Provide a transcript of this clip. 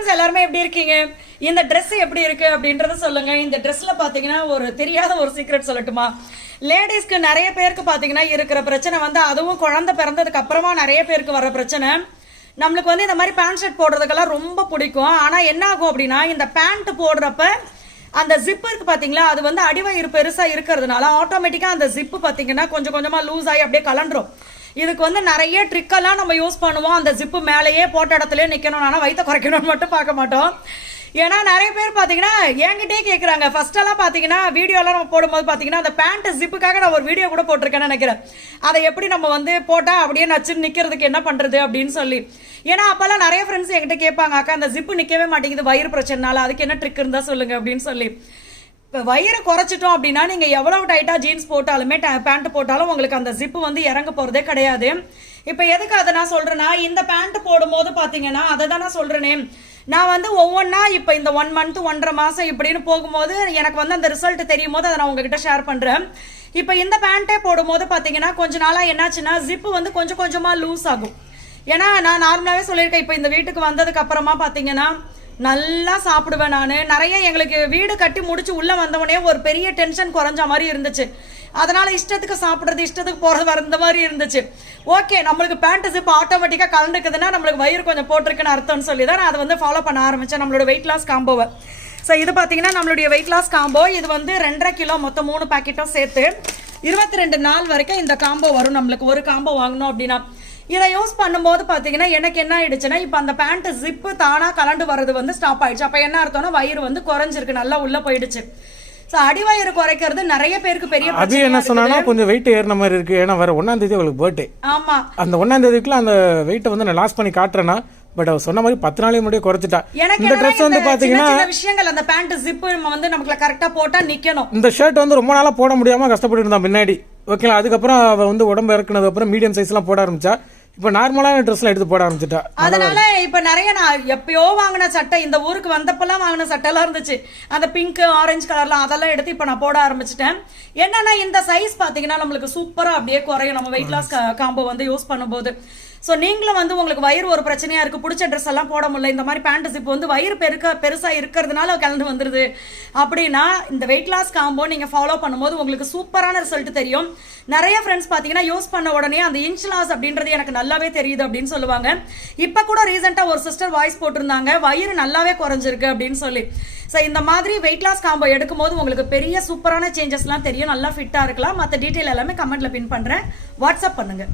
Friends எல்லாருமே எப்படி இருக்கீங்க? இந்த ட்ரெஸ் எப்படி இருக்கு அப்படின்றத சொல்லுங்க. இந்த ட்ரெஸ்ல பாத்தீங்கன்னா ஒரு தெரியாத ஒரு சீக்ரெட் சொல்லட்டுமா? லேடிஸ்க்கு நிறைய பேருக்கு பாத்தீங்கன்னா இருக்கிற பிரச்சனை வந்து அதுவும் குழந்தை பிறந்ததுக்கு அப்புறமா நிறைய பேருக்கு வர பிரச்சனை. நம்மளுக்கு வந்து இந்த மாதிரி பேண்ட் ஷர்ட் போடுறதுக்கெல்லாம் ரொம்ப பிடிக்கும். ஆனா என்ன ஆகும் அப்படின்னா இந்த பேண்ட் போடுறப்ப அந்த ஜிப் இருக்கு பாத்தீங்களா? அது வந்து அடிவயிறு பெருசா இருக்கிறதுனால ஆட்டோமேட்டிக்கா அந்த ஜிப்பு பாத்தீங்கன்னா கொஞ்சம் கொஞ்சமா லூஸ் ஆகி அப்படியே கலண்டுரும் இதுக்கு வந்து நிறைய ட்ரிக்கெல்லாம் நம்ம யூஸ் பண்ணுவோம். அந்த ஜிப்பு மேலேயே போட்ட இடத்துலயே நிற்கணும் ஆனால் வயிற்ற குறைக்கணும்னு மட்டும் பார்க்க மாட்டோம். ஏன்னா நிறைய பேர் பார்த்தீங்கன்னா என்கிட்டயே கேட்குறாங்க ஃபஸ்ட்டெல்லாம் பார்த்தீங்கன்னா வீடியோலாம் நம்ம போடும்போது பார்த்தீங்கன்னா அந்த பேண்ட் ஜிப்புக்காக நான் ஒரு வீடியோ கூட போட்டிருக்கேன்னு நினைக்கிறேன். அதை எப்படி நம்ம வந்து போட்டால் அப்படியே நச்சுன்னு நிற்கிறதுக்கு என்ன பண்ணுறது அப்படின்னு சொல்லி. ஏன்னா அப்போல்லாம் நிறைய ஃப்ரெண்ட்ஸ் என்கிட்ட கேட்பாங்க அக்கா அந்த ஜிப்பு நிற்கவே மாட்டேங்குது. வயிறு பிரச்சனைனால அதுக்கு என்ன ட்ரிக் இருந்தால் சொல்லுங்கள் அப்படின்னு சொல்லி. இப்போ வயிறை குறைச்சிட்டோம் அப்படின்னா நீங்கள் எவ்வளோ டைட்டாக ஜீன்ஸ் போட்டாலுமே பேண்ட் போட்டாலும் உங்களுக்கு அந்த ஜிப்பு வந்து இறங்க போகிறதே கிடையாது. இப்போ எதுக்கு அதை நான் சொல்கிறேன்னா இந்த பேண்ட் போடும்போது பார்த்தீங்கன்னா அதை தான் நான் சொல்கிறேனே நான் வந்து ஒவ்வொன்றா இப்போ இந்த ஒன் மந்த் ஒன்றரை மாதம் இப்படின்னு போகும்போது எனக்கு வந்து அந்த ரிசல்ட் தெரியும் போது அதை நான் உங்ககிட்ட ஷேர் பண்ணுறேன் இப்போ இந்த பேண்ட்டே போடும்போது பார்த்தீங்கன்னா கொஞ்ச நாளாக என்னாச்சுன்னா ஜிப்பு வந்து கொஞ்சம் கொஞ்சமாக லூஸ் ஆகும். ஏன்னா நான் நார்மலாகவே சொல்லியிருக்கேன் இப்போ இந்த வீட்டுக்கு வந்ததுக்கு அப்புறமா நல்லா சாப்பிடுவேன் நான். நிறைய எங்களுக்கு வீடு கட்டி முடிச்சு உள்ள வந்தவொடனே ஒரு பெரிய டென்ஷன் குறைஞ்ச மாதிரி இருந்துச்சு. அதனால இஷ்டத்துக்கு சாப்பிடுறது இஷ்டத்துக்கு போறது வர இந்த மாதிரி இருந்துச்சு. ஓகே நம்மளுக்கு பேண்ட் இப்போ ஆட்டோமேட்டிக்காக கலந்துக்குதுன்னா நம்மளுக்கு வயிறு கொஞ்சம் போட்டிருக்குன்னு அர்த்தம்னு சொல்லி தான் நான் அதை வந்து ஃபாலோ பண்ண ஆரம்பித்தேன் நம்மளோட வெயிட் லாஸ் காம்போவை ஸோ இது பார்த்தீங்கன்னா நம்மளுடைய வெயிட் லாஸ் காம்போ இது வந்து ரெண்டரை கிலோ மொத்தம் மூணு பாக்கெட்டும் சேர்த்து இருபத்தி ரெண்டு நாள் வரைக்கும் இந்த காம்போ வரும் நம்மளுக்கு. ஒரு காம்போ வாங்கணும் அப்படின்னா. இதை யூஸ் பண்ணும்போது பார்த்தீங்கன்னா எனக்கு என்ன ஆயிடுச்சுன்னா இப்போ அந்த பேண்ட் ஜிப்பு தானாக கலண்டு வர்றது வந்து ஸ்டாப் ஆயிடுச்சு. அப்போ என்ன அர்த்தம்னா வயிறு வந்து குறைஞ்சிருக்கு. நல்லா உள்ள போயிடுச்சு. ஸோ அடிவயிறு குறைக்கிறது நிறைய பேருக்கு பெரிய அது என்ன. சொன்னானா கொஞ்சம் வெயிட் ஏறின மாதிரி இருக்கு. ஏன்னா வர ஒன்னாம் தேதி அவளுக்கு பர்த்டே ஆமா. அந்த ஒன்னாம் தேதிக்குள்ள அந்த வெயிட்டை வந்து நான் லாஸ் பண்ணி காட்டுறேன்னா பட் அவ சொன்ன மாதிரி பத்து நாளைக்கு முன்னாடியே குறைச்சிட்டா. இந்த ட்ரெஸ் வந்து பாத்தீங்கன்னா விஷயங்கள் அந்த பேண்ட் ஜிப்பு நம்ம வந்து நமக்கு கரெக்டா போட்டா நிக்கணும். இந்த ஷர்ட் வந்து ரொம்ப நாளா போட முடியாம கஷ்டப்பட்டு இருந்தான் முன்னாடி ஓகேங்களா அதுக்கப்புறம் அவ வந்து உடம்பு இறக்குனது அப்புறம் மீடியம் சைஸ் எல்லாம் போட ஆரம்பிச்சா. இப்போ நார்மலான ட்ரெஸ்லாம் எடுத்து போட ஆரம்பிச்சிட்டா. அதனால இப்ப நிறைய நான் எப்பயோ வாங்கின சட்டை இந்த ஊருக்கு வந்தப்பெல்லாம் வாங்கின சட்டை எல்லாம் இருந்துச்சு. அந்த பிங்க் ஆரஞ்சு கலர்லாம் அதெல்லாம் எடுத்து இப்ப நான் போட ஆரம்பிச்சிட்டேன். என்னன்னா இந்த சைஸ் பாத்தீங்கன்னா நம்மளுக்கு சூப்பரா அப்படியே குறையும். நம்ம வெயிட் லாஸ் காம்போ வந்து யூஸ் பண்ணும்போது. ஸோ நீங்களும் வந்து உங்களுக்கு வயிறு ஒரு பிரச்சனையாக இருக்குது பிடிச்ச ட்ரெஸ் எல்லாம் போட முடியல இந்த மாதிரி பேண்ட் இப்போ வந்து வயிறு பெருக்க பெருசாக இருக்கிறதுனால கலந்து வந்துடுது அப்படின்னா இந்த வெயிட் லாஸ் காம்போ நீங்கள் ஃபாலோ பண்ணும்போது உங்களுக்கு சூப்பரான ரிசல்ட் தெரியும். நிறைய ஃப்ரெண்ட்ஸ் பார்த்தீங்கன்னா யூஸ் பண்ண உடனே அந்த இன்ச் லாஸ் அப்படின்றது எனக்கு நல்லாவே தெரியுது அப்படின்னு சொல்லுவாங்க. இப்போ கூட ரீசெண்டாக ஒரு சிஸ்டர் வாய்ஸ் போட்டிருந்தாங்க வயிறு நல்லாவே குறைஞ்சிருக்கு அப்படின்னு சொல்லி. ஸோ இந்த மாதிரி வெயிட் லாஸ் காம்போ எடுக்கும்போது உங்களுக்கு பெரிய சூப்பரான சேஞ்சஸ்லாம் தெரியும். நல்லா ஃபிட்டாக இருக்கலாம். மற்ற டீட்டெயில் எல்லாமே கமெண்ட்டில் பின் பண்ணுறேன் வாட்ஸ்அப் பண்ணுங்கள்